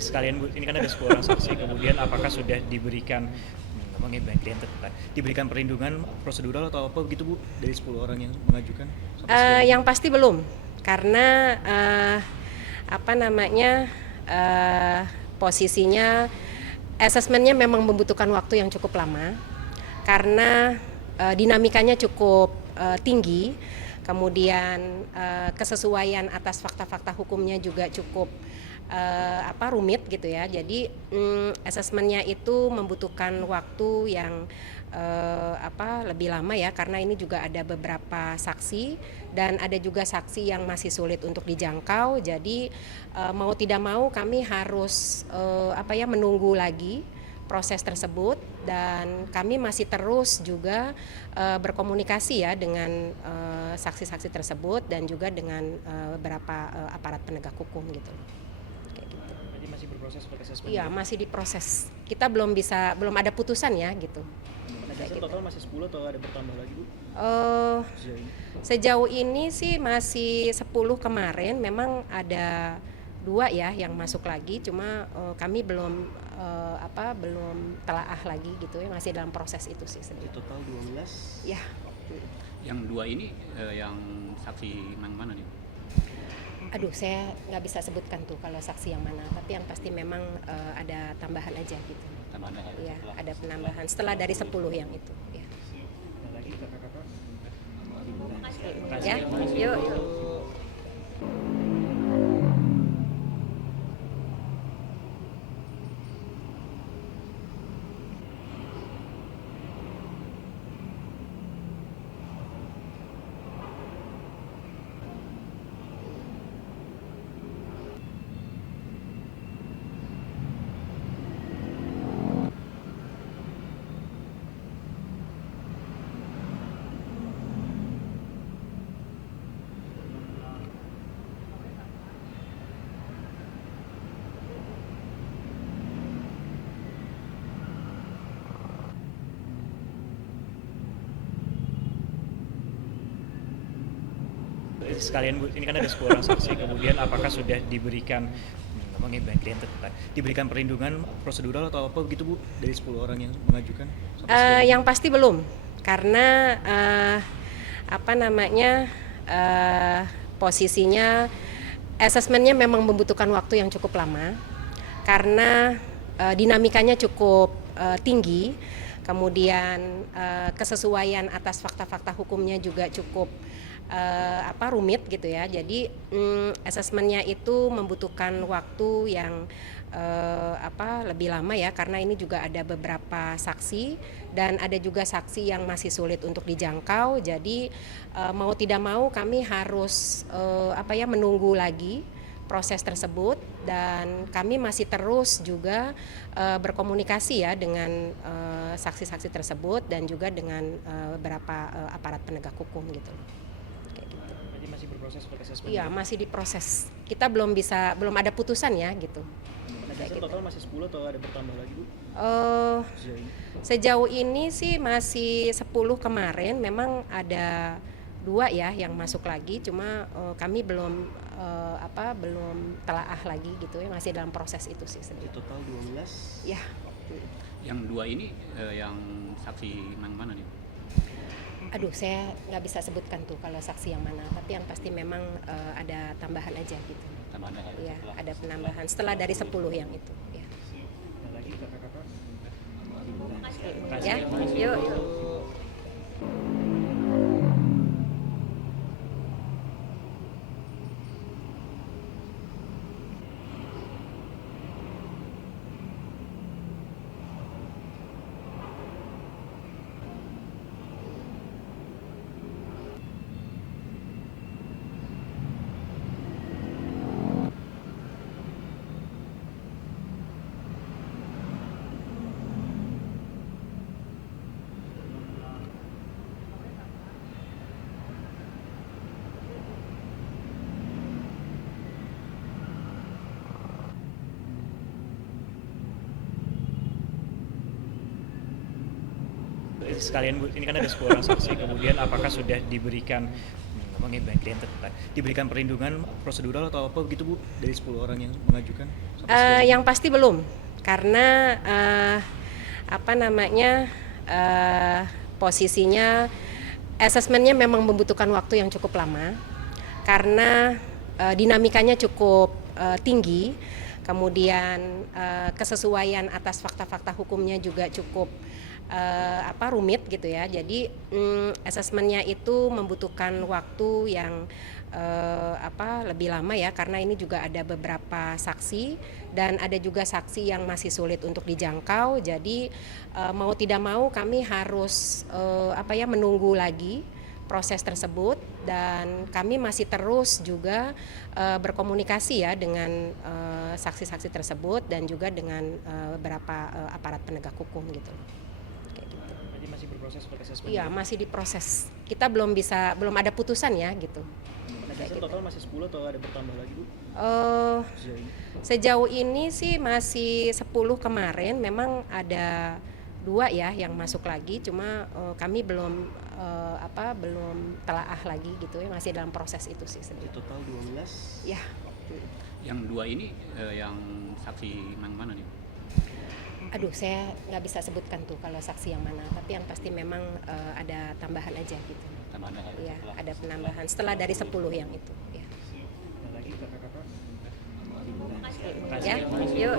Sekalian Bu, ini kan ada 10 orang saksi, kemudian apakah sudah diberikan diberikan perlindungan prosedural atau apa begitu Bu dari 10 orang yang mengajukan? Yang pasti belum, karena posisinya asesmennya memang membutuhkan waktu yang cukup lama, karena dinamikanya cukup tinggi, kemudian kesesuaian atas fakta-fakta hukumnya juga cukup rumit gitu ya. Jadi asesmennya itu membutuhkan waktu yang lebih lama ya, karena ini juga ada beberapa saksi dan ada juga saksi yang masih sulit untuk dijangkau. Jadi mau tidak mau kami harus menunggu lagi proses tersebut, dan kami masih terus juga berkomunikasi ya dengan saksi-saksi tersebut dan juga dengan beberapa aparat penegak hukum gitu. Jadi masih berproses asesmen? Iya, masih diproses. Kita belum ada putusan ya gitu. Total masih 10 atau ada bertambah lagi Bu? Sejauh ini sih masih 10 kemarin, memang ada 2 ya yang masuk lagi, cuma kami belum telaah lagi gitu ya, masih dalam proses itu sih sebenarnya. Total 12? Ya. Yang 2 ini yang saksi yang mana nih? Aduh, saya nggak bisa sebutkan tuh kalau saksi yang mana, tapi yang pasti memang ada tambahan aja gitu. Tambahan aja? Iya, ada penambahan setelah dari 10 yang itu. Ya. Lagi kakak-kakak? Ya, yuk. Sekalian Bu, ini kan ada 10 orang saksi, kemudian apakah sudah diberikan perlindungan prosedural atau apa begitu Bu dari 10 orang yang mengajukan? Yang pasti belum, karena posisinya asesmennya memang membutuhkan waktu yang cukup lama, karena dinamikanya cukup tinggi, kemudian kesesuaian atas fakta-fakta hukumnya juga cukup rumit gitu ya. Jadi asesmennya itu membutuhkan waktu yang lebih lama ya, karena ini juga ada beberapa saksi dan ada juga saksi yang masih sulit untuk dijangkau. Jadi mau tidak mau kami harus menunggu lagi proses tersebut, dan kami masih terus juga berkomunikasi ya dengan saksi-saksi tersebut dan juga dengan beberapa aparat penegak hukum gitu. Jadi masih berproses asesmen? Iya, masih diproses. Kita belum ada putusan ya gitu. Total masih 10 atau ada bertambah lagi Bu? Sejauh ini sih masih 10 kemarin, memang ada 2 ya yang masuk lagi, cuma kami belum telaah lagi gitu ya, masih dalam proses itu sih sebenarnya. Total 12? Ya. Yang 2 ini yang saksi yang mana nih? Aduh, saya nggak bisa sebutkan tuh kalau saksi yang mana, tapi yang pasti memang ada tambahan aja gitu. Tambahan aja? Iya, ada penambahan setelah dari 10 yang itu. Ya. Lagi kakak-kakak? Ya, yuk. Sekalian Bu, ini kan ada 10 orang saksi, kemudian apakah sudah diberikan mengenai bank klien terkait diberikan perlindungan prosedural atau apa begitu Bu dari 10 orang yang mengajukan? Yang pasti belum, karena apa namanya posisinya asesmennya memang membutuhkan waktu yang cukup lama karena dinamikanya cukup tinggi, kemudian kesesuaian atas fakta-fakta hukumnya juga cukup rumit gitu ya. Jadi asesmennya itu membutuhkan waktu yang lebih lama ya, karena ini juga ada beberapa saksi dan ada juga saksi yang masih sulit untuk dijangkau. Jadi mau tidak mau kami harus menunggu lagi proses tersebut, dan kami masih terus juga berkomunikasi ya dengan saksi-saksi tersebut dan juga dengan beberapa aparat penegak hukum gitu. Jadi masih berproses untuk assessment? Iya, masih diproses. Kita belum ada putusan ya gitu. Total masih 10 atau ada bertambah lagi Bu? Sejauh ini sih masih 10 kemarin, memang ada 2 ya yang masuk lagi, cuma kami belum telaah lagi gitu ya, masih dalam proses itu sih sebenarnya. Total 12? Ya. Yang 2 ini yang saksi yang mana nih? Aduh, saya nggak bisa sebutkan tuh kalau saksi yang mana, tapi yang pasti memang ada tambahan aja gitu. Tambahan apa? Iya, ada penambahan setelah dari 10 yang itu. Ya. Lagi kakak-kakak? Ya, yuk.